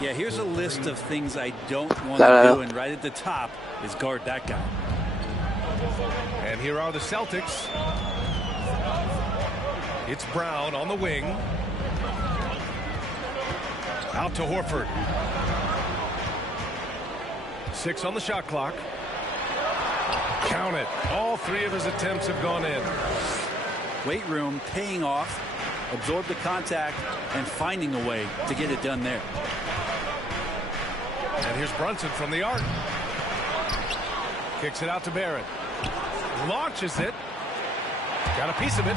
Yeah, here's a list of things I don't want to do, and right at the top is guard that guy. And here are the Celtics. It's Brown on the wing. Out to Horford. 6 on the shot clock. Count it. All 3 of his attempts have gone in. Weight room paying off, absorb the contact, and finding a way to get it done there. And here's Brunson from the arc. Kicks it out to Barrett. Launches it. Got a piece of it.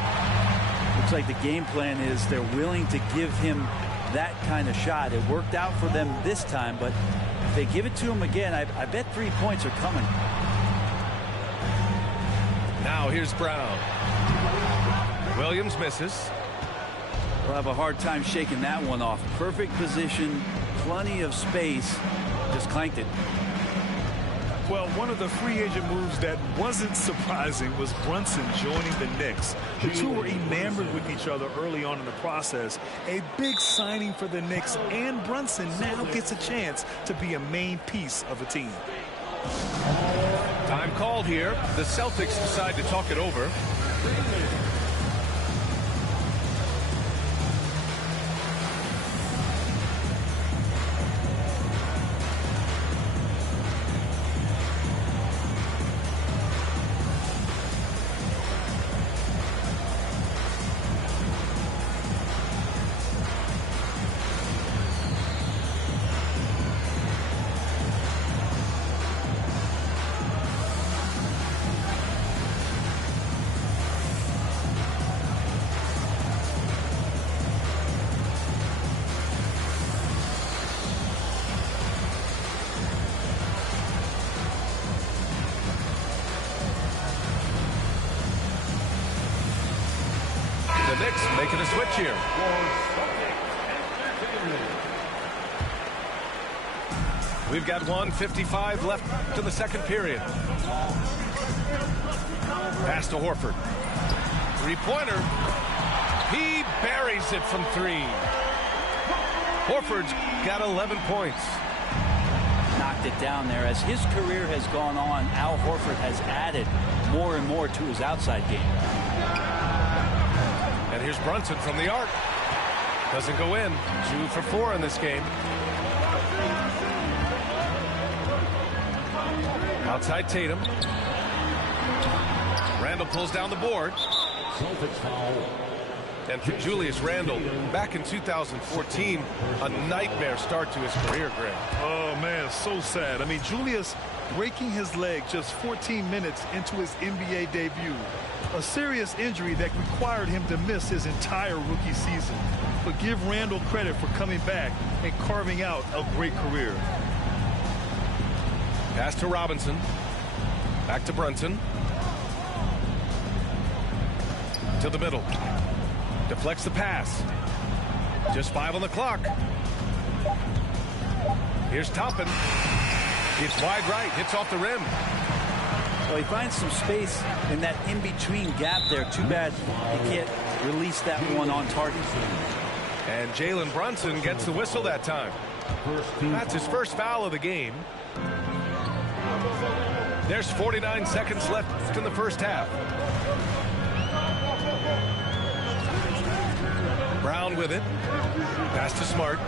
Looks like the game plan is they're willing to give him that kind of shot. It worked out for them this time, but if they give it to him again, I bet 3 points are coming. Now here's Brown. Williams misses. We'll have a hard time shaking that one off. Perfect position, plenty of space, just clanked it. Well, one of the free agent moves that wasn't surprising was Brunson joining the Knicks. The two were enamored with each other early on in the process. A big signing for the Knicks, and Brunson now gets a chance to be a main piece of a team. Time called here. The Celtics decide to talk it over. Knicks making a switch here. We've got 1:55 left to the second period. Pass to Horford. Three-pointer. He buries it from 3. Horford's got 11 points. Knocked it down there. As his career has gone on, Al Horford has added more and more to his outside game. And here's Brunson from the arc. Doesn't go in. 2 for 4 in this game. Outside Tatum. Randle pulls down the board. And for Julius Randle, back in 2014, a nightmare start to his career, Greg. Oh, man, so sad. I mean, Julius breaking his leg just 14 minutes into his NBA debut. A serious injury that required him to miss his entire rookie season. But give Randle credit for coming back and carving out a great career. Pass to Robinson. Back to Brunson. To the middle. Deflects the pass. Just 5 on the clock. Here's Toppin. It's wide right. Hits off the rim. Well, he finds some space in that in-between gap there. Too bad he can't release that one on target. And Jalen Brunson gets the whistle that time. That's his first foul of the game. There's 49 seconds left in the first half. Brown with it. Pass to Smart.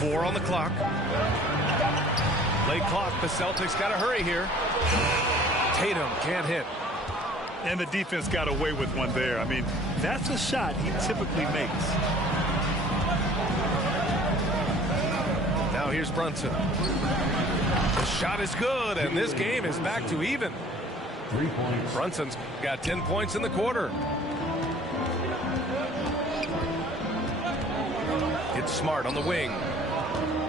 4 on the clock. Late clock. The Celtics got to hurry here. Tatum can't hit. And the defense got away with one there. I mean, that's a shot he typically makes. Now here's Brunson. The shot is good, and this game is back to even. 3 points. Brunson's got 10 points in the quarter. It's Smart on the wing.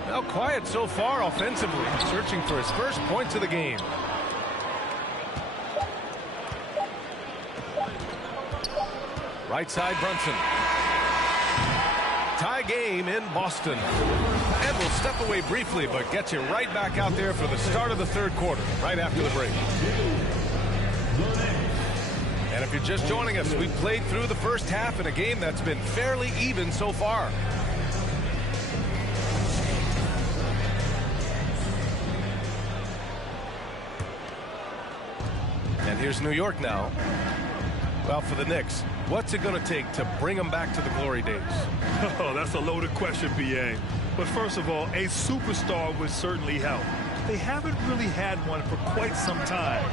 Now quiet so far offensively, searching for his first points of the game. Right side, Brunson. Tie game in Boston. And we'll step away briefly, but get you right back out there for the start of the third quarter, right after the break. And if you're just joining us, we've played through the first half in a game that's been fairly even so far. Here's New York now. Well, for the Knicks, what's it going to take to bring them back to the glory days? Oh, that's a loaded question, B.A. But first of all, a superstar would certainly help. They haven't really had one for quite some time.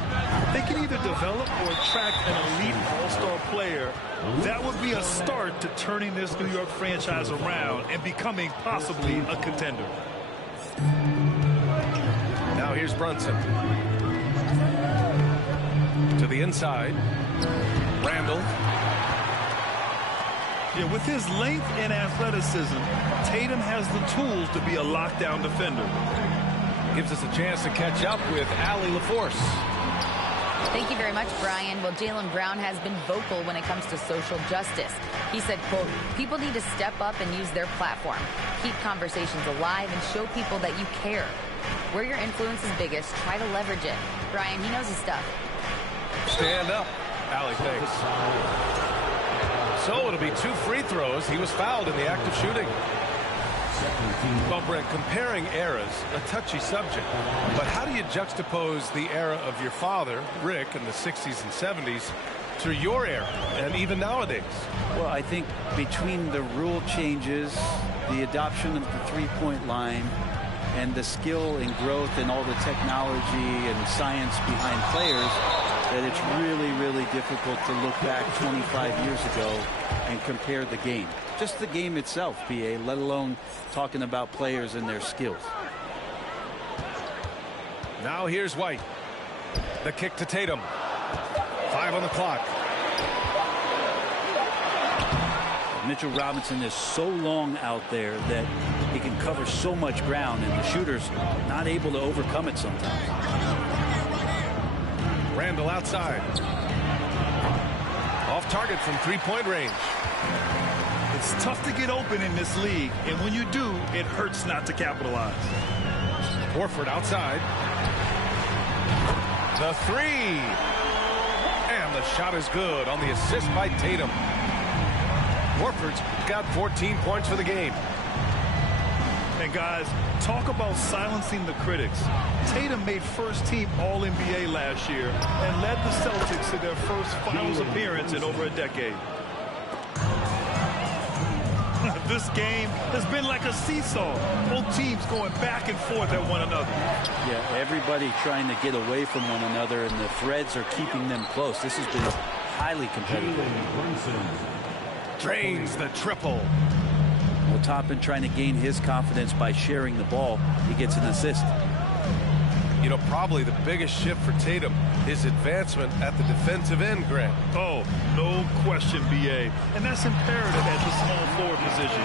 They can either develop or attract an elite all-star player. That would be a start to turning this New York franchise around and becoming possibly a contender. Now here's Brunson. To the inside. Randall. Yeah, with his length and athleticism, Tatum has the tools to be a lockdown defender. Gives us a chance to catch up with Allie LaForce. Thank you very much, Brian. Well, Jaylen Brown has been vocal when it comes to social justice. He said, quote, people need to step up and use their platform. Keep conversations alive and show people that you care. Where your influence is biggest, try to leverage it. Brian, he knows his stuff. Stand up. Allie, thanks. So it'll be 2 free throws. He was fouled in the act of shooting. Well, Brent, comparing eras, a touchy subject. But how do you juxtapose the era of your father, Rick, in the 60s and 70s, to your era, and even nowadays? Well, I think between the rule changes, the adoption of the three-point line, and the skill and growth and all the technology and science behind players, that it's really, really difficult to look back 25 years ago and compare the game. Just the game itself, PA, let alone talking about players and their skills. Now here's White. The kick to Tatum. 5 on the clock. Mitchell Robinson is so long out there that he can cover so much ground, and the shooter's not able to overcome it sometimes. Randall outside. Off target from three-point range. It's tough to get open in this league, and when you do, it hurts not to capitalize. Horford outside. The 3. And the shot is good on the assist by Tatum. Horford's got 14 points for the game. And guys, talk about silencing the critics. Tatum made first-team All-NBA last year and led the Celtics to their first finals appearance in over a decade. This game has been like a seesaw. Both teams going back and forth at one another. Yeah, everybody trying to get away from one another, and the threads are keeping them close. This has been highly competitive. Drains the triple. Well, Toppin trying to gain his confidence by sharing the ball. He gets an assist. You know, probably the biggest shift for Tatum, his advancement at the defensive end, Grant. Oh, no question, B.A. And that's imperative at the small forward position.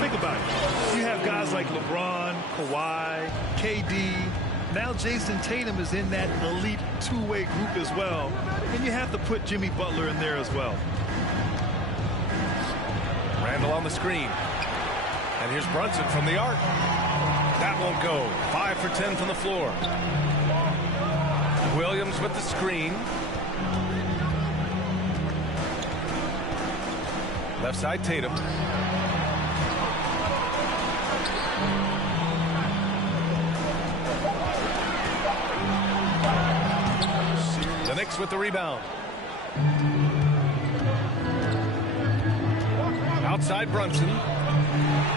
Think about it. You have guys like LeBron, Kawhi, KD. Now Jason Tatum is in that elite two-way group as well. And you have to put Jimmy Butler in there as well. Randall on the screen. And here's Brunson from the arc. That won't go. 5 for 10 from the floor. Williams with the screen. Left side Tatum. The Knicks with the rebound. Outside Brunson.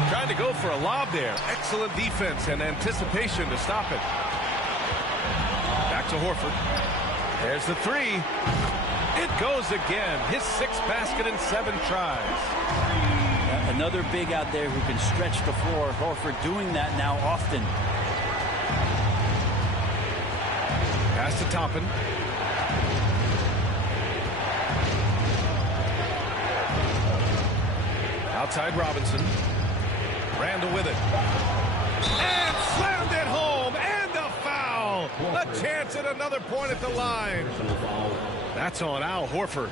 Trying to go for a lob there. Excellent defense and anticipation to stop it. Back to Horford. There's the 3. It goes again. His 6th basket in 7 tries. Another big out there who can stretch the floor. Horford doing that now often. Pass to Toppin. Outside Robinson. Randall with it. And slammed it home. And a foul. A chance at another point at the line. That's on Al Horford.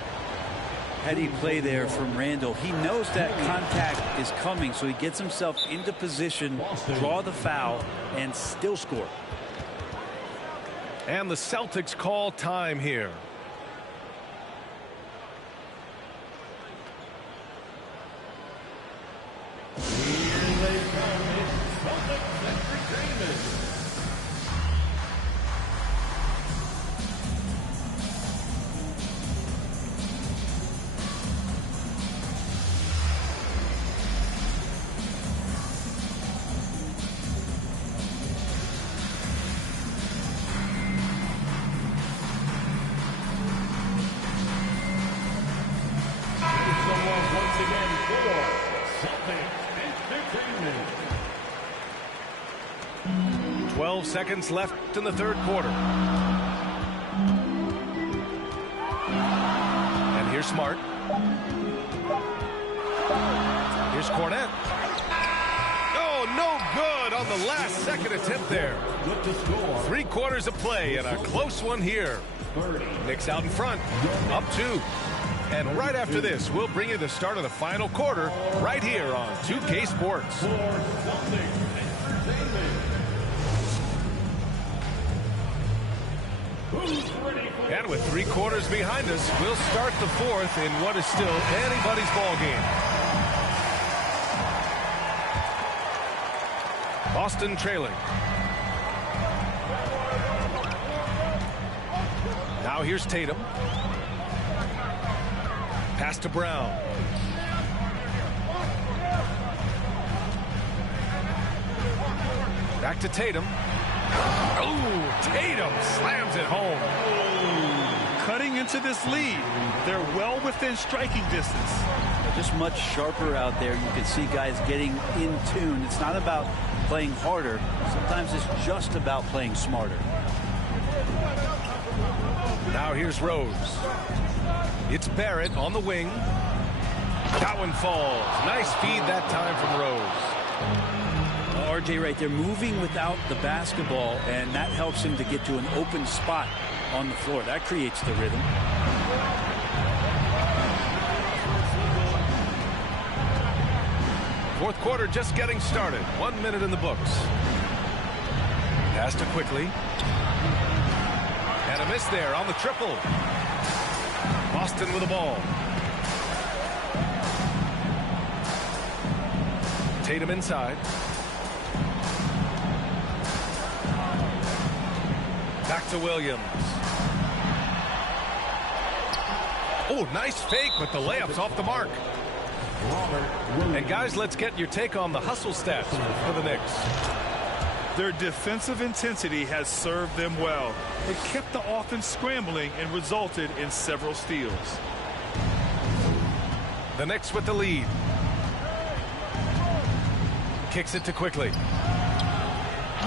Heady play there from Randall. He knows that contact is coming, so he gets himself into position, draw the foul, and still score. And the Celtics call time here. once again for Celtics Entertainment. 12 seconds left in the third quarter. And here's Smart. Here's Cornette. Oh, no good on the last second attempt there. 3 quarters of play and a close one here. Knicks out in front, up 2. And right after this, we'll bring you the start of the final quarter right here on 2K Sports. And with 3 quarters behind us, we'll start the fourth in what is still anybody's ball game. Boston trailing. Now here's Tatum. Pass to Brown. Back to Tatum. Oh, Tatum slams it home. Cutting into this lead. They're well within striking distance. Just much sharper out there. You can see guys getting in tune. It's not about playing harder. Sometimes it's just about playing smarter. Now here's Rose. It's Barrett on the wing. That one falls. Nice feed that time from Rose. RJ right there moving without the basketball, and that helps him to get to an open spot on the floor. That creates the rhythm. Fourth quarter just getting started. 1 minute in the books. Pass to Quickly. And a miss there on the triple. Boston with the ball. Tatum inside. Back to Williams. Oh, nice fake, but the layup's off the mark. And guys, let's get your take on the hustle stats for the Knicks. Their defensive intensity has served them well. It kept the offense scrambling and resulted in several steals. The Knicks with the lead. Kicks it to Quickly.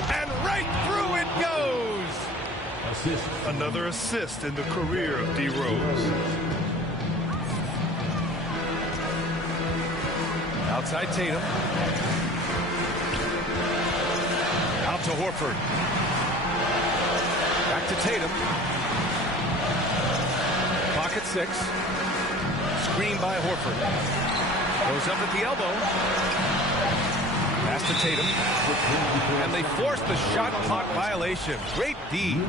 And right through it goes. Another assist in the career of D. Rose. Outside Tatum. Out to Horford. Back to Tatum. Pocket 6. Screen by Horford. Goes up at the elbow. Pass to Tatum. And they force the shot clock violation. Great D.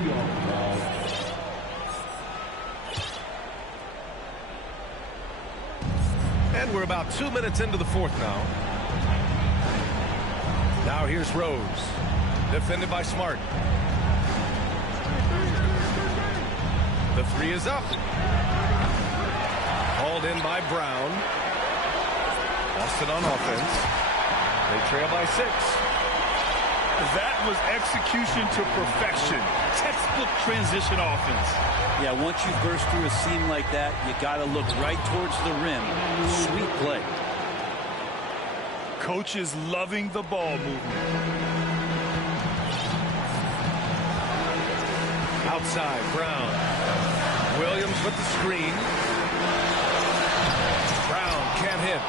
And we're about 2 minutes into the fourth now. Now here's Rose. Defended by Smart. The 3 is up. Hauled in by Brown. Boston on offense. They trail by 6. That was execution to perfection. Textbook transition offense. Yeah, once you burst through a seam like that, you got to look right towards the rim. Sweet play. Coach is loving the ball movement. Outside, Brown. Williams with the screen. Brown can't hit.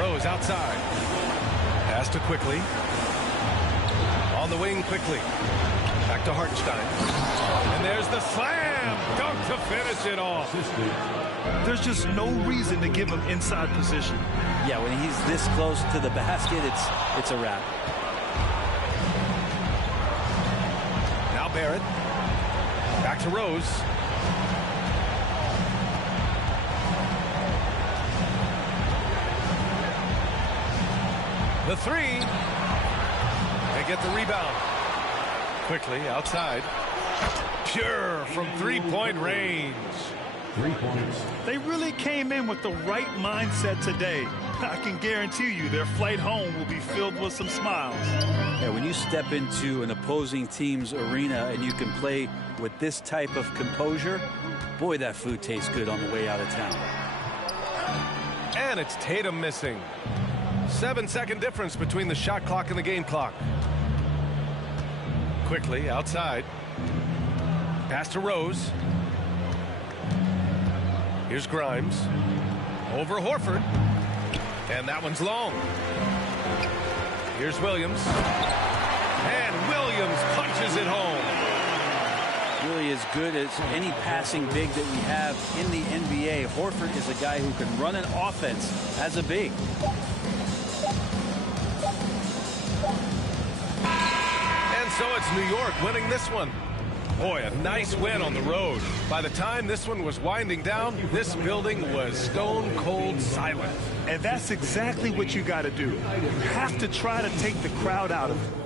Rose outside. Pass to Quickly. On the wing Quickly. Back to Hartenstein. And there's the slam. Dunk to finish it off. There's just no reason to give him inside position. Yeah, when he's this close to the basket, it's a wrap. Now Barrett. Back to Rose. The 3. They get the rebound. Quickly outside. Pure from three-point range. 3 points. They really came in with the right mindset today. I can guarantee you their flight home will be filled with some smiles. Yeah, when you step into an opposing team's arena and you can play with this type of composure, boy, that food tastes good on the way out of town. And it's Tatum missing. 7-second difference between the shot clock and the game clock. Quickly outside. Pass to Rose. Here's Grimes. Over Horford. And that one's long. Here's Williams. And Williams punches it home. Really as good as any passing big that we have in the NBA. Horford is a guy who can run an offense as a big. And so it's New York winning this one. Boy, a nice win on the road. By the time this one was winding down, this building was stone cold silent. And that's exactly what you got to do. You have to try to take the crowd out of it.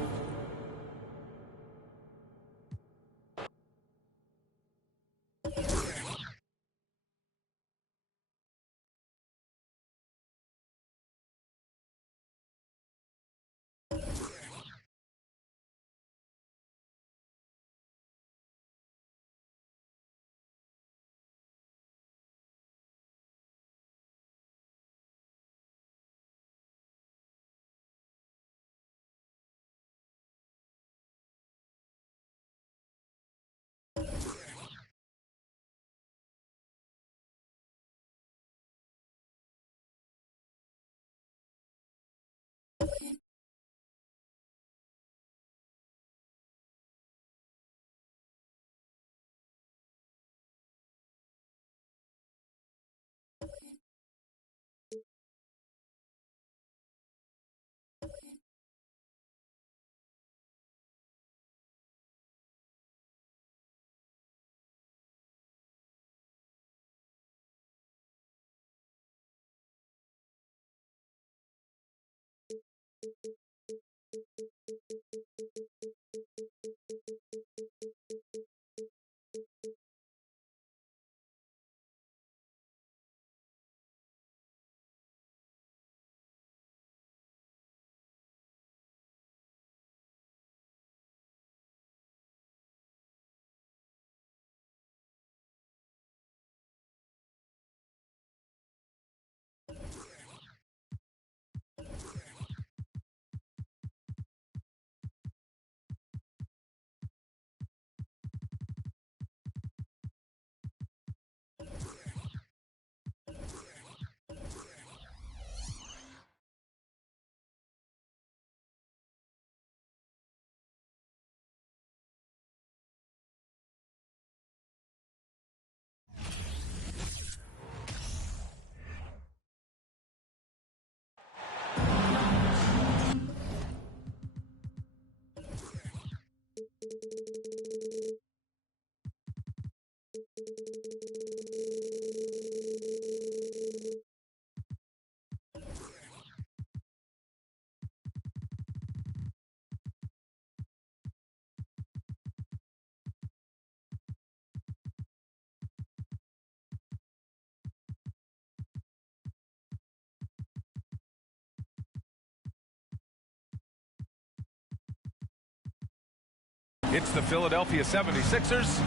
It's the Philadelphia 76ers.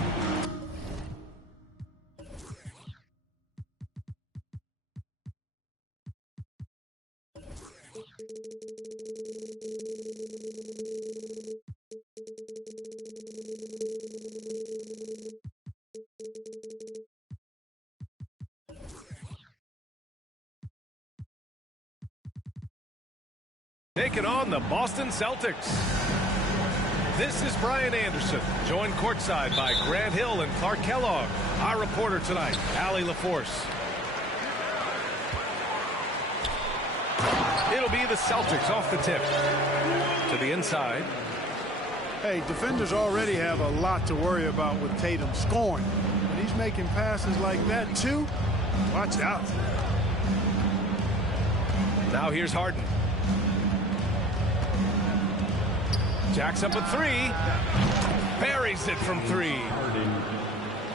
Taking on the Boston Celtics. This is Brian Anderson, joined courtside by Grant Hill and Clark Kellogg. Our reporter tonight, Allie LaForce. It'll be the Celtics off the tip. To the inside. Hey, defenders already have a lot to worry about with Tatum scoring. When he's making passes like that, too, watch out. Now here's Harden. Jacks up a three. Buries it from three.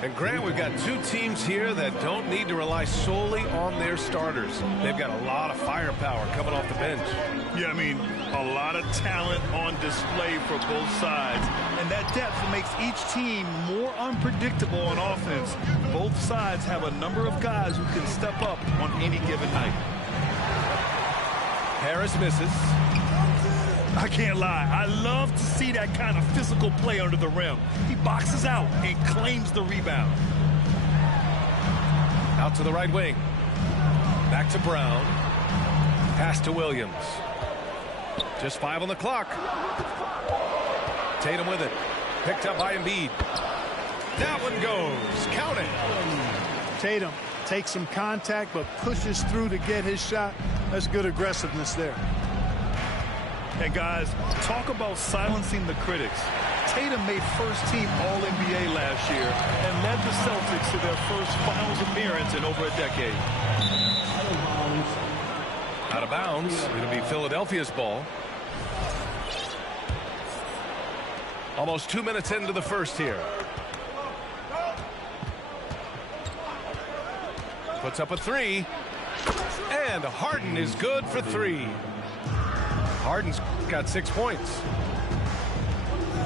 And Grant, we've got two teams here that don't need to rely solely on their starters. They've got a lot of firepower coming off the bench. Yeah, I mean, a lot of talent on display for both sides. And that depth makes each team more unpredictable on offense. Both sides have a number of guys who can step up on any given night. Harris misses. I can't lie. I love to see that kind of physical play under the rim. He boxes out and claims the rebound. Out to the right wing. Back to Brown. Pass to Williams. Just 5 on the clock. Tatum with it. Picked up by Embiid. That one goes. Count it. Tatum takes some contact but pushes through to get his shot. That's good aggressiveness there. And guys, talk about silencing the critics. Tatum made first-team All-NBA last year and led the Celtics to their first finals appearance in over a decade. Out of bounds. It'll be Philadelphia's ball. Almost 2 minutes into the first here. Puts up a three. And Harden is good for 3. Harden's got 6 points.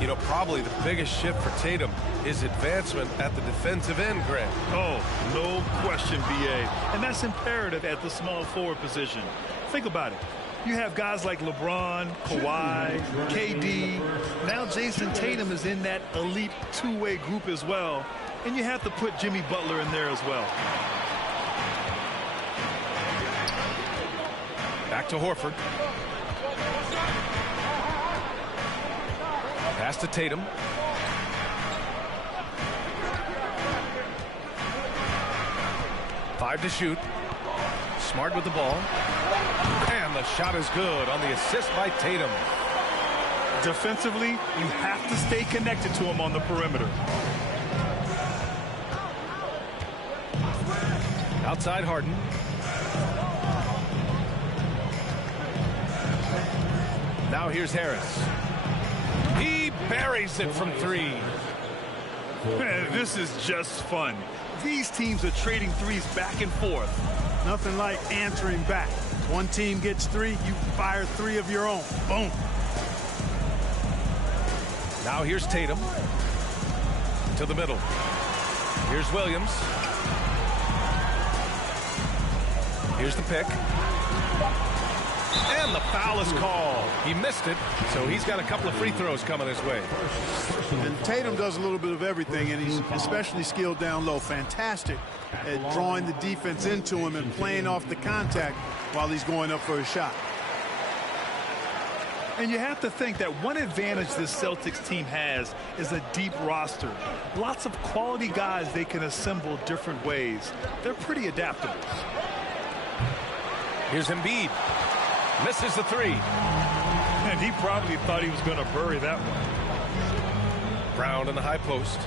You know, probably the biggest shift for Tatum is advancement at the defensive end, Grant. Oh, no question, B.A. And that's imperative at the small forward position. Think about it. You have guys like LeBron, Kawhi, KD. Now Jason Tatum is in that elite two-way group as well. And you have to put Jimmy Butler in there as well. Back to Horford. Pass to Tatum. Five to shoot. Smart with the ball. And the shot is good on the assist by Tatum. Defensively, you have to stay connected to him on the perimeter. Outside Harden. Now here's Harris. He buries it from 3. Man, this is just fun. These teams are trading threes back and forth. Nothing like answering back. One team gets 3, you fire 3 of your own. Boom. Now here's Tatum. To the middle. Here's Williams. Here's the pick. And the foul is called. He missed it, so he's got a couple of free throws coming his way. And Tatum does a little bit of everything, and he's especially skilled down low. Fantastic at drawing the defense into him and playing off the contact while he's going up for a shot. And you have to think that one advantage this Celtics team has is a deep roster. Lots of quality guys they can assemble different ways. They're pretty adaptable. Here's Embiid. Misses the 3. And he probably thought he was going to bury that one. Brown in the high post.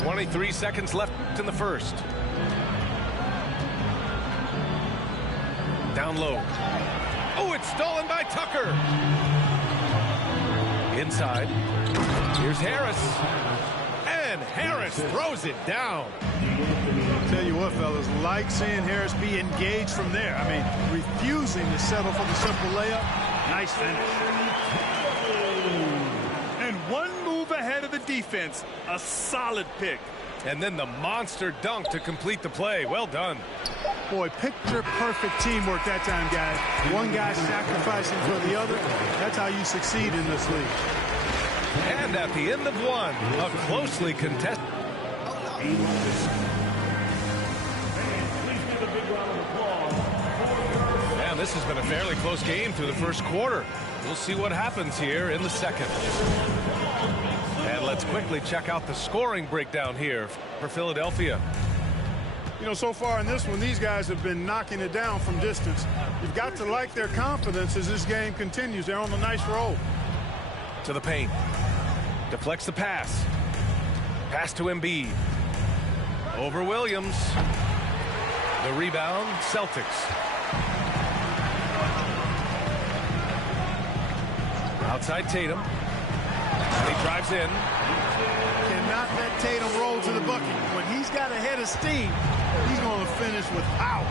.23 seconds left in the first. Down low. Oh, it's stolen by Tucker. Inside. Here's Harris. And Harris throws it down. Tell you what, fellas, like seeing Harris be engaged from there. I mean, refusing to settle for the simple layup. Nice finish. And one move ahead of the defense. A solid pick. And then the monster dunk to complete the play. Well done. Boy, picture-perfect teamwork that time, guys. One guy sacrificing for the other. That's how you succeed in this league. And at the end of one, a closely contested. Man, this has been a fairly close game through the first quarter. We'll see what happens here in the second. And let's quickly check out the scoring breakdown here for Philadelphia. You know, so far in this one, these guys have been knocking it down from distance. You've got to like their confidence as this game continues. They're on a nice roll. To the paint. Deflects the pass. Pass to Embiid. Over Williams. The rebound, Celtics. Outside Tatum. goes in. Cannot let Tatum roll to the bucket. When he's got a head of steam, he's going to finish with power.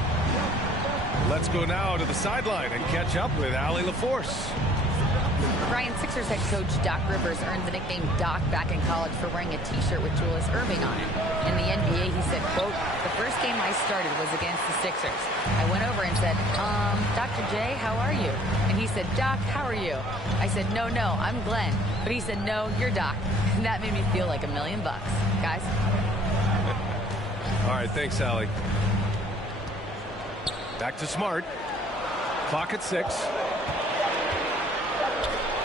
Let's go now to the sideline and catch up with Allie LaForce. Brian, Sixers head coach Doc Rivers earned the nickname Doc back in college for wearing a t-shirt with Julius Erving on it. In the NBA, he said, quote, "The first game I started was against the Sixers. I went over and said, Dr. J, how are you?" And he said, "Doc, how are you?" I said, no, I'm Glenn." But he said, "No, you're Doc." And that made me feel like $1 million. Guys. All right, thanks, Allie. Back to Smart. Clock at 6.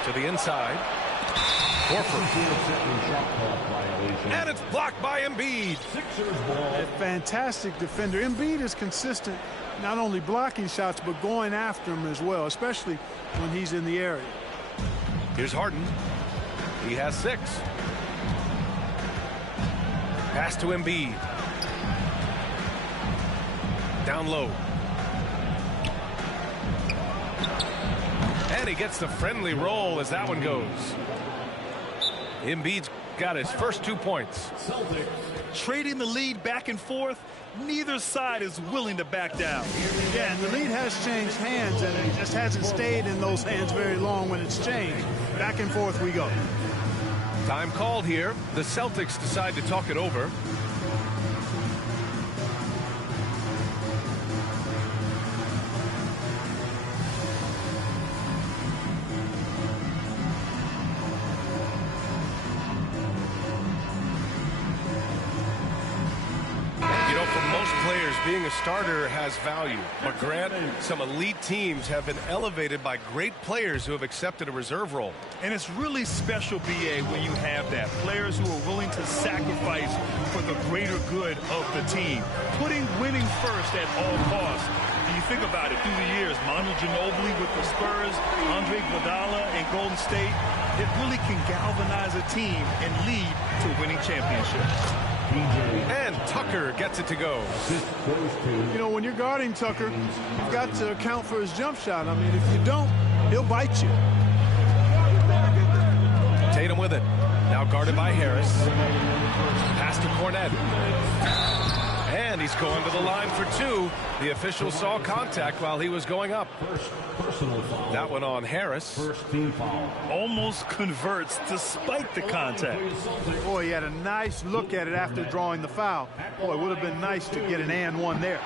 To the inside. Horford. And it's blocked by Embiid. A fantastic defender. Embiid is consistent, not only blocking shots, but going after them as well, especially when he's in the area. Here's Harden. He has 6. Pass to Embiid. Down low. And he gets the friendly roll as that one goes. Embiid's got his first 2 points. Trading the lead back and forth, neither side is willing to back down. Yeah, and the lead has changed hands, and it just hasn't stayed in those hands very long when it's changed. Back and forth we go. Time called here. The Celtics decide to talk it over. Being a starter has value, but Grant, some elite teams have been elevated by great players who have accepted a reserve role. And it's really special, B.A., when you have that. Players who are willing to sacrifice for the greater good of the team. Putting winning first at all costs. And you think about it through the years, Manu Ginobili with the Spurs, Andre Iguodala in Golden State, it really can galvanize a team and lead to winning championships. And Tucker gets it to go. You know, when you're guarding Tucker, you've got to account for his jump shot. I mean, if you don't, he'll bite you. Tatum with it. Now guarded by Harris. Pass to Cornette. And he's going to the line for 2. The official saw contact while he was going up. That one on Harris. Almost converts despite the contact. Boy, he had a nice look at it after drawing the foul. Boy, it would have been nice to get an and one there.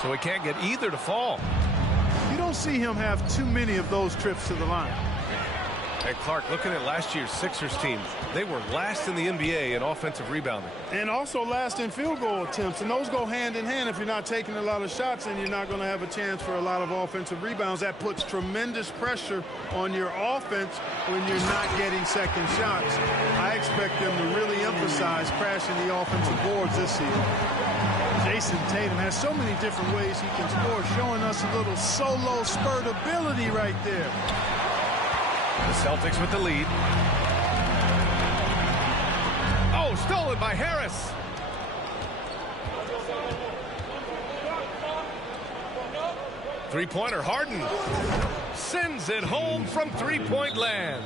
So he can't get either to fall. You don't see him have too many of those trips to the line. And Clark, looking at last year's Sixers team, they were last in the NBA in offensive rebounding. And also last in field goal attempts. And those go hand in hand. If you're not taking a lot of shots, then you're not going to have a chance for a lot of offensive rebounds. That puts tremendous pressure on your offense when you're not getting second shots. I expect them to really emphasize crashing the offensive boards this season. Jason Tatum has so many different ways he can score, showing us a little solo spurt ability right there. The Celtics with the lead. Oh, stolen by Harris. Three-pointer, Harden sends it home from three-point land.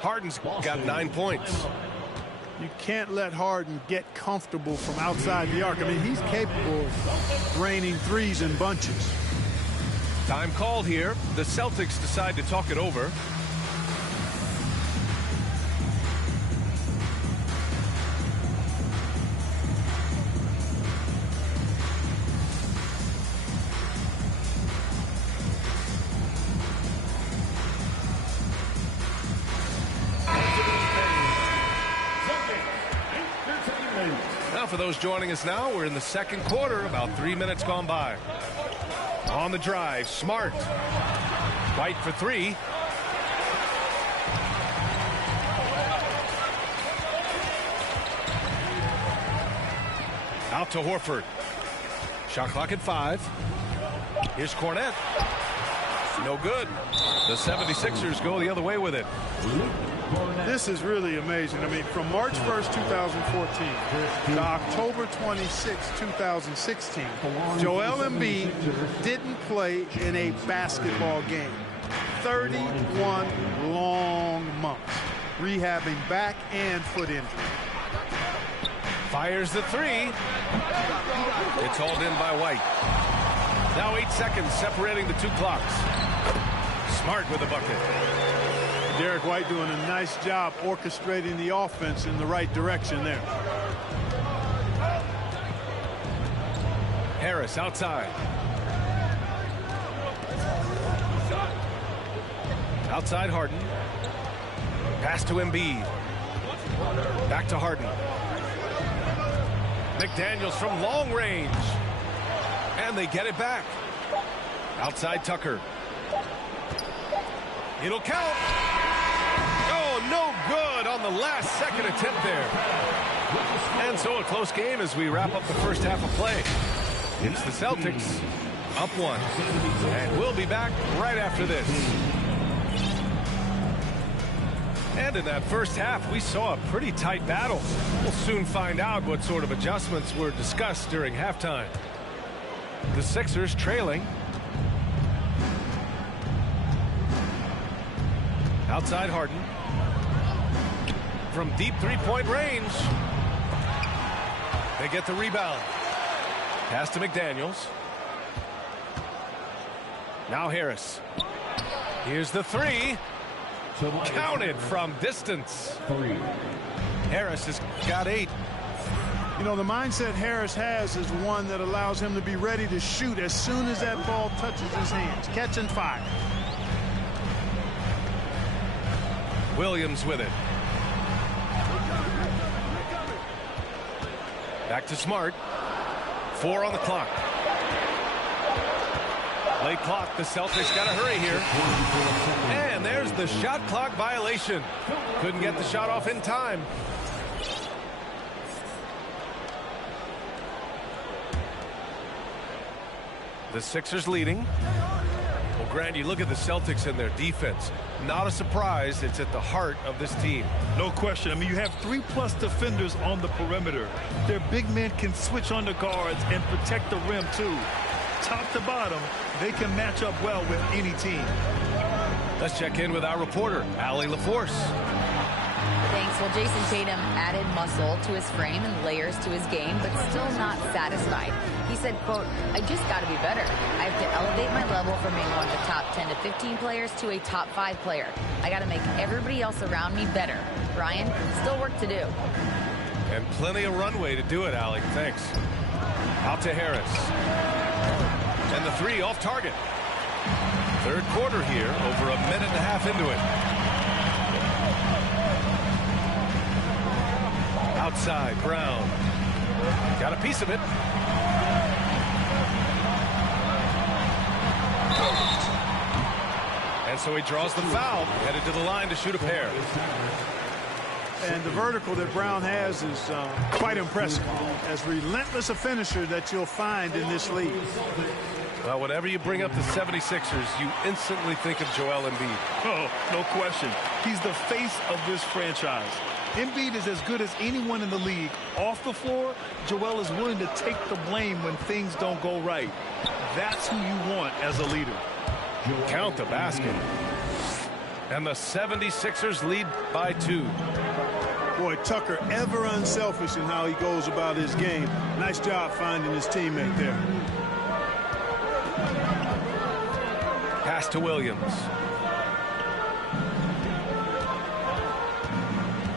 Harden's got 9 points. You can't let Harden get comfortable from outside the arc. I mean, he's capable of raining threes in bunches. Time called here. The Celtics decide to talk it over. Now for those joining us now, we're in the second quarter, about 3 minutes gone by. On the drive, Smart. White for 3. Out to Horford. Shot clock at 5. Here's Cornette. No good. The 76ers go the other way with it. This is really amazing. I mean, from March 1st, 2014 to October 26, 2016, Joel Embiid didn't play in a basketball game. 31 long months. rehabbing back and foot injury. Fires the three. It's hauled in by White. Now 8 seconds separating the two clocks. Smart with the bucket. Derek White doing a nice job orchestrating the offense in the right direction there. Harris outside. Outside Harden. Pass to Embiid. Back to Harden. McDaniels from long range. And they get it back. Outside Tucker. It'll count. Oh, no good on the last second attempt there. And so a close game as we wrap up the first half of play. It's the Celtics up 1. And we'll be back right after this. And in that first half, we saw a pretty tight battle. We'll soon find out what sort of adjustments were discussed during halftime. The Sixers trailing. Outside Harden. From deep three-point range. They get the rebound. Pass to McDaniels. Now Harris. Here's the three. Counted from distance. Harris has got 8. You know, the mindset Harris has is one that allows him to be ready to shoot as soon as that ball touches his hands. Catch and fire. Williams with it. Back to Smart. 4 on the clock. Late clock. The Celtics got to hurry here. And there's the shot clock violation. Couldn't get the shot off in time. The Sixers leading. Well, Grant, you look at the Celtics and their defense. Not a surprise. It's at the heart of this team. No question. I mean, you have 3+ defenders on the perimeter. Their big men can switch on the guards and protect the rim, too. Top to bottom, they can match up well with any team. Let's check in with our reporter, Allie LaForce. Thanks. Well, Jason Tatum added muscle to his frame and layers to his game, but still not satisfied. He said, quote, "I just got to be better. I have to elevate my level from being one of the top 10 to 15 players to a top 5 player. I got to make everybody else around me better." Brian, still work to do. And plenty of runway to do it, Allie. Thanks. Out to Harris. And the three off target. Third quarter here, over a minute and a half into it. Outside, Brown. Got a piece of it. And so he draws the foul, headed to the line to shoot a pair. And the vertical that Brown has is quite impressive. As relentless a finisher that you'll find in this league. Well, whenever you bring up the 76ers, you instantly think of Joel Embiid. Oh, no question. He's the face of this franchise. Embiid is as good as anyone in the league. Off the floor, Joel is willing to take the blame when things don't go right. That's who you want as a leader. Count the basket. And the 76ers lead by 2. Boy, Tucker ever unselfish in how he goes about his game. Nice job finding his teammate there. Pass to Williams.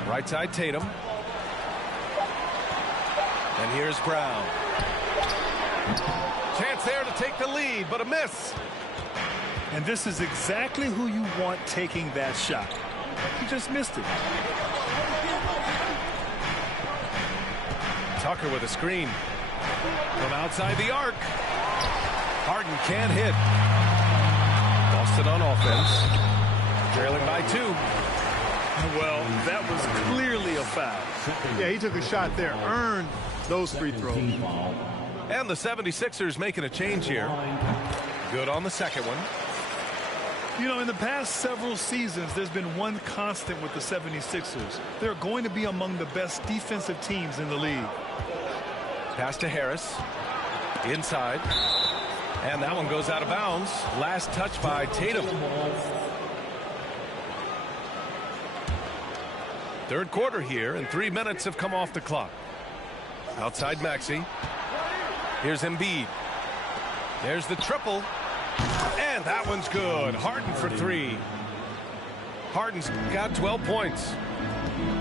Right side Tatum. And here's Brown. Chance there to take the lead, but a miss. And this is exactly who you want taking that shot. He just missed it. Tucker with a screen. From outside the arc. Harden can't hit. Boston on offense. Trailing by 2. Well, that was clearly a foul. Yeah, he took a shot there. Earned those free throws. And the 76ers making a change here. Good on the second one. You know, in the past several seasons, there's been one constant with the 76ers. They're going to be among the best defensive teams in the league. Pass to Harris. Inside. And that one goes out of bounds. Last touch by Tatum. Third quarter here, and 3 minutes have come off the clock. Outside Maxey. Here's Embiid. There's the triple. And that one's good. Harden for 3. Harden's got 12 points.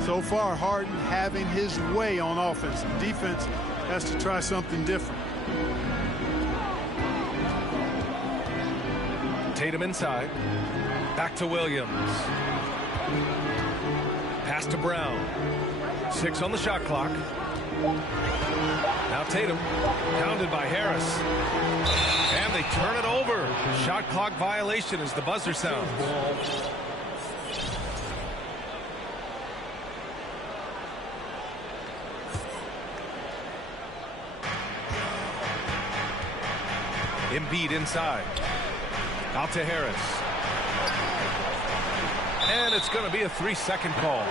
So far, Harden having his way on offense. Defense has to try something different. Tatum inside. Back to Williams. Pass to Brown. 6 on the shot clock. Now Tatum, pounded by Harris. And they turn it over. Shot clock violation as the buzzer sounds. Embiid inside. Out to Harris. And it's going to be a 3-second call.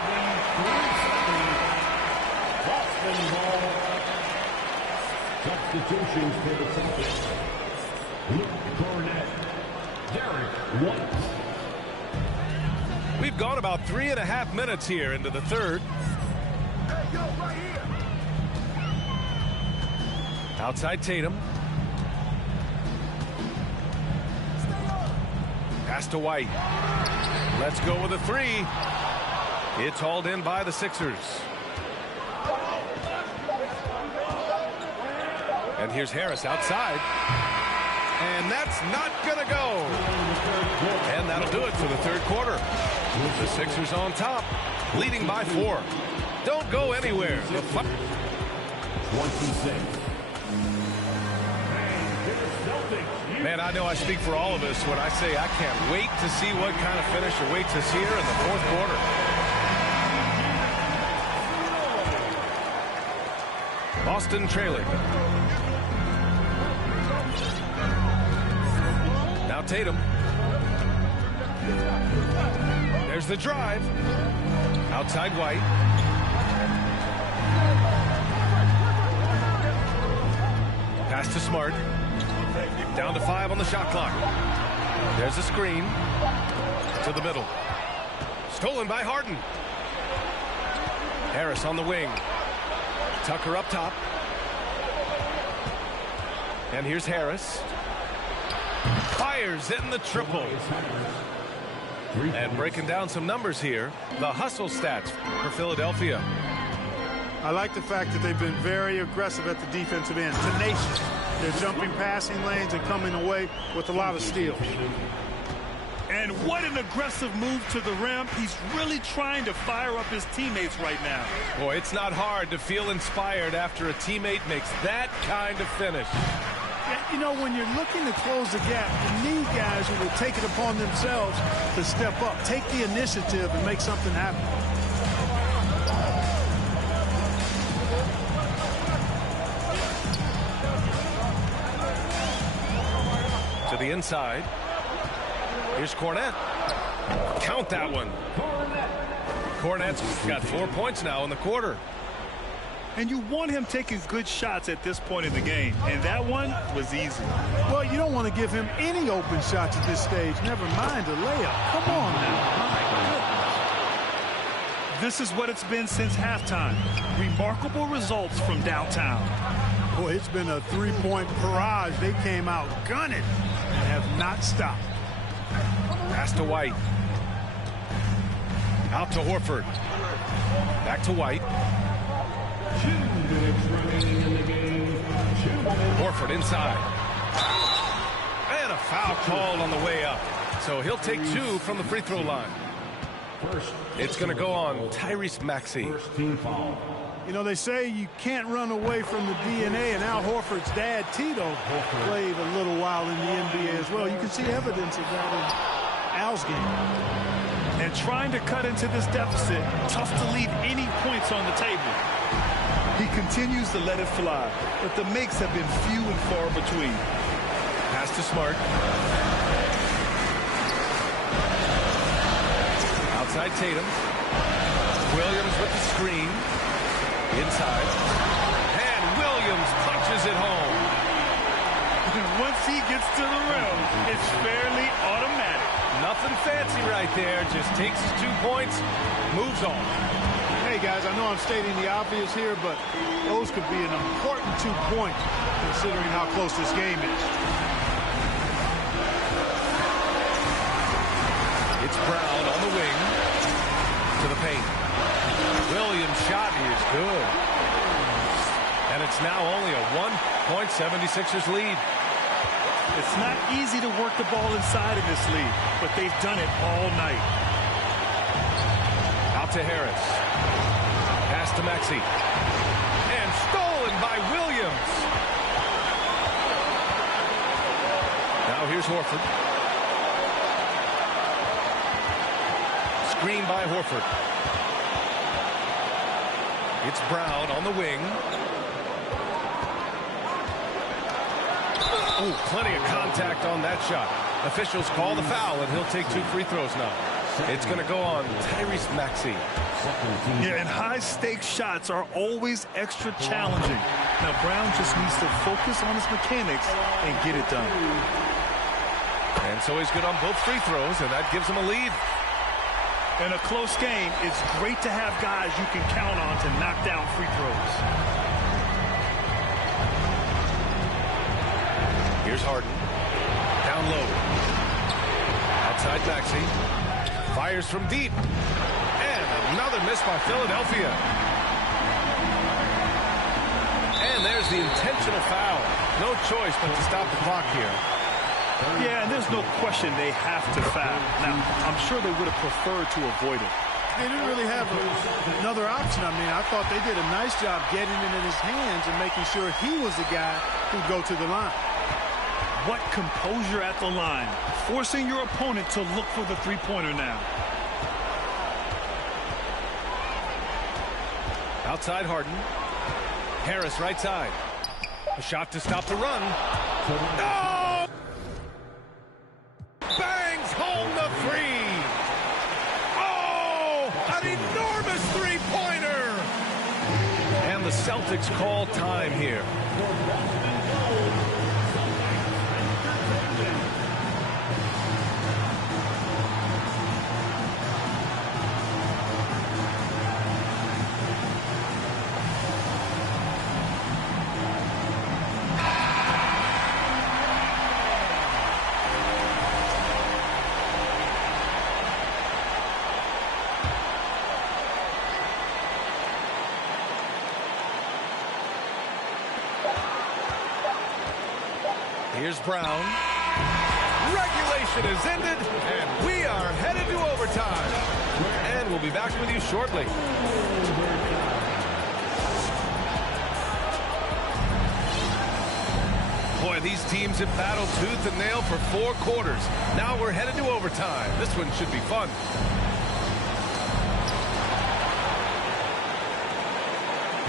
Substitutions for the Celtics. Luke Cornett. Derek White. We've gone about 3.5 minutes here into the third. Outside Tatum. Pass to White. Let's go with a 3. It's hauled in by the Sixers. And here's Harris outside. And that's not going to go. And that'll do it for the third quarter. The Sixers on top, leading by 4. Don't go anywhere. 26. Man, I know I speak for all of us when I say I can't wait to see what kind of finish awaits us here in the fourth quarter. Boston trailing. Now Tatum. There's the drive. Outside White. Pass to Smart. Down to 5 on the shot clock. There's a screen. To the middle. Stolen by Harden. Harris on the wing. Tucker up top. And here's Harris. Fires in the triple. And breaking down some numbers here. The hustle stats for Philadelphia. I like the fact that they've been very aggressive at the defensive end. Tenacious. They're jumping passing lanes and coming away with a lot of steals. And what an aggressive move to the rim. He's really trying to fire up his teammates right now. Boy, it's not hard to feel inspired after a teammate makes that kind of finish. You know, when you're looking to close the gap, you need guys who will take it upon themselves to step up, take the initiative, and make something happen. To the inside. Here's Cornett. Count that one. Cornett's got 4 points now in the quarter. And you want him taking good shots at this point in the game. And that one was easy. Well, you don't want to give him any open shots at this stage. Never mind a layup. Come on now. My goodness. This is what it's been since halftime. Remarkable results from downtown. Boy, it's been a three-point barrage. They came out gunning and have not stopped. Pass to White. Out to Horford. Back to White. 2 minutes remaining in the game. 2 minutes. Horford inside. And a foul called on the way up. So he'll take 2 from the free throw line. It's going to go on Tyrese Maxey. First team foul. You know, they say you can't run away from the DNA, and Al Horford's dad, Tito, played a little while in the NBA as well. You can see evidence of that in Al's game. And trying to cut into this deficit, tough to leave any points on the table. He continues to let it fly, but the makes have been few and far between. Pass to Smart. Outside Tatum. Williams with the screen. Inside. And Williams punches it home. Once he gets to the rim, it's fairly automatic. Nothing fancy right there. Just takes his 2 points, moves on. Hey, guys, I know I'm stating the obvious here, but those could be an important 2 points considering how close this game is. It's Brown on the wing to the paint. Williams' shot is good. And it's now only a 1.76ers lead. It's not easy to work the ball inside in this league, but they've done it all night. Out to Harris. Pass to Maxey. And stolen by Williams. Now here's Horford. Screen by Horford. It's Brown on the wing. Oh, plenty of contact on that shot. Officials call the foul, and he'll take 2 free throws now. It's going to go on Tyrese Maxey. Yeah, and high-stakes shots are always extra challenging. Now, Brown just needs to focus on his mechanics and get it done. And so he's good on both free throws, and that gives him a lead. In a close game, it's great to have guys you can count on to knock down free throws. Here's Harden. Down low. Outside Maxey. Fires from deep. And another miss by Philadelphia. And there's the intentional foul. No choice but to stop the clock here. Yeah, and there's no question they have to foul. Now, I'm sure they would have preferred to avoid it. They didn't really have another option. I mean, I thought they did a nice job getting it in his hands and making sure he was the guy who'd go to the line. What composure at the line, forcing your opponent to look for the three-pointer now. Outside Harden. Harris right side. A shot to stop the run. No! Bangs home the three. Oh, an enormous three-pointer. And the Celtics call time here. Here's Brown. Regulation is ended, and we are headed to overtime. And we'll be back with you shortly. Boy, these teams have battled tooth and nail for 4 quarters. Now we're headed to overtime. This one should be fun.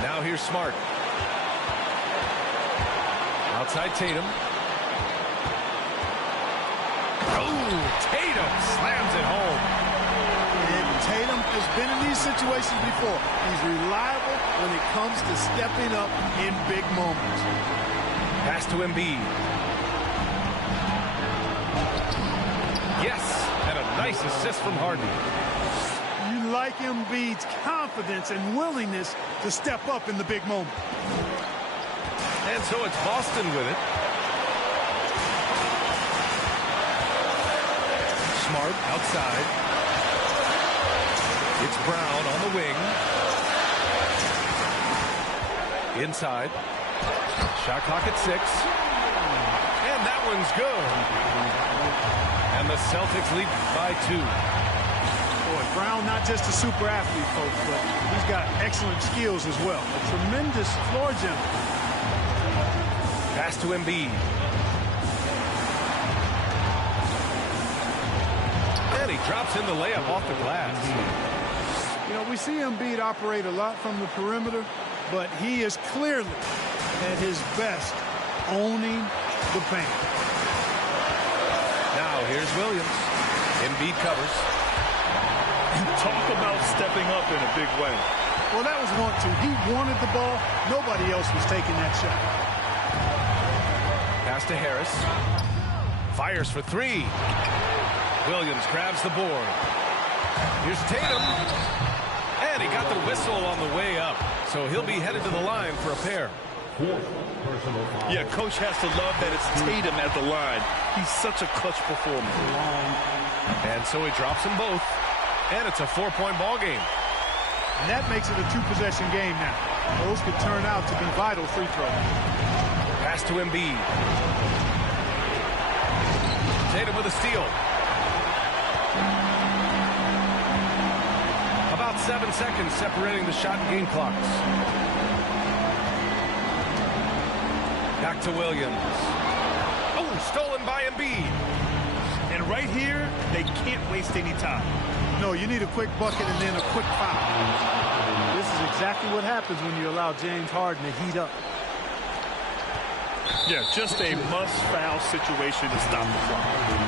Now here's Smart. Outside Tatum. Oh, Tatum slams it home. And Tatum has been in these situations before. He's reliable when it comes to stepping up in big moments. Pass to Embiid. Yes, and a nice assist from Harden. You like Embiid's confidence and willingness to step up in the big moment. And so it's Boston with it. Smart outside. It's Brown on the wing. Inside. Shot clock at 6. And that one's good. And the Celtics lead by 2. Boy, Brown not just a super athlete, folks, but he's got excellent skills as well. A tremendous floor general. Pass to Embiid. And he drops in the layup off the glass. You know, we see Embiid operate a lot from the perimeter, but he is clearly at his best owning the paint. Now here's Williams. Embiid covers. Talk about stepping up in a big way. Well, that was 1-2. He wanted the ball. Nobody else was taking that shot. Pass to Harris. Fires for 3. Williams grabs the board. Here's Tatum. And he got the whistle on the way up, so he'll be headed to the line for a pair. Yeah, coach has to love that it's Tatum at the line. He's such a clutch performer. And so he drops them both, and it's a 4-point ball game. And that makes it a 2-possession game now. Those could turn out to be vital free throws. Pass to Embiid. Tatum with a steal. About 7 seconds separating the shot and game clocks. Back to Williams. Oh, stolen by Embiid. And right here, they can't waste any time. No, you need a quick bucket and then a quick foul. This is exactly what happens when you allow James Harden to heat up. Yeah, just a must-foul situation to stop the clock.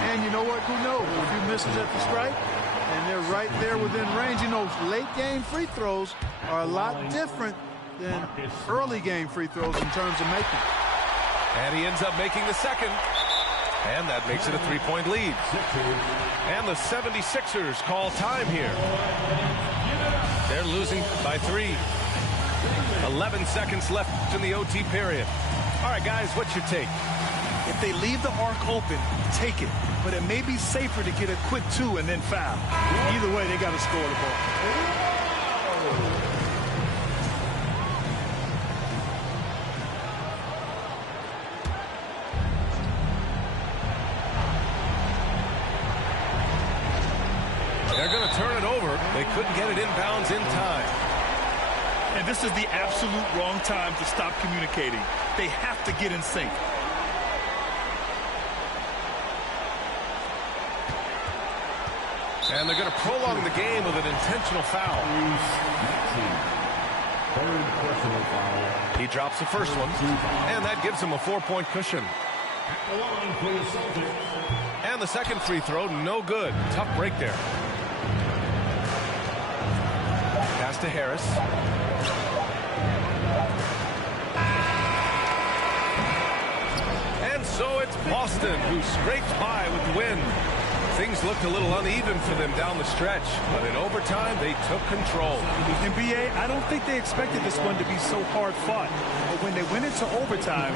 And you know what? Who knows? A few misses at the stripe, and they're right there within range. You know, late-game free throws are a lot different than early-game free throws in terms of making. And he ends up making the second. And that makes it a 3-point lead. And the 76ers call time here. They're losing by 3. 11 seconds left in the OT period. All right, guys, what's your take? If they leave the arc open, take it. But it may be safer to get a quick 2 and then foul. Either way, they got to score the ball. They're going to turn it over. They couldn't get it inbounds in time. And this is the absolute wrong time to stop communicating. They have to get in sync. And they're going to prolong the game with an intentional foul. He drops the first one, and that gives him a 4-point cushion. And the second free throw, no good. Tough break there. Pass to Harris. And so it's Boston who scrapes by with the win. Things looked a little uneven for them down the stretch, but in overtime, they took control. NBA, I don't think they expected this one to be so hard fought. But when they went into overtime,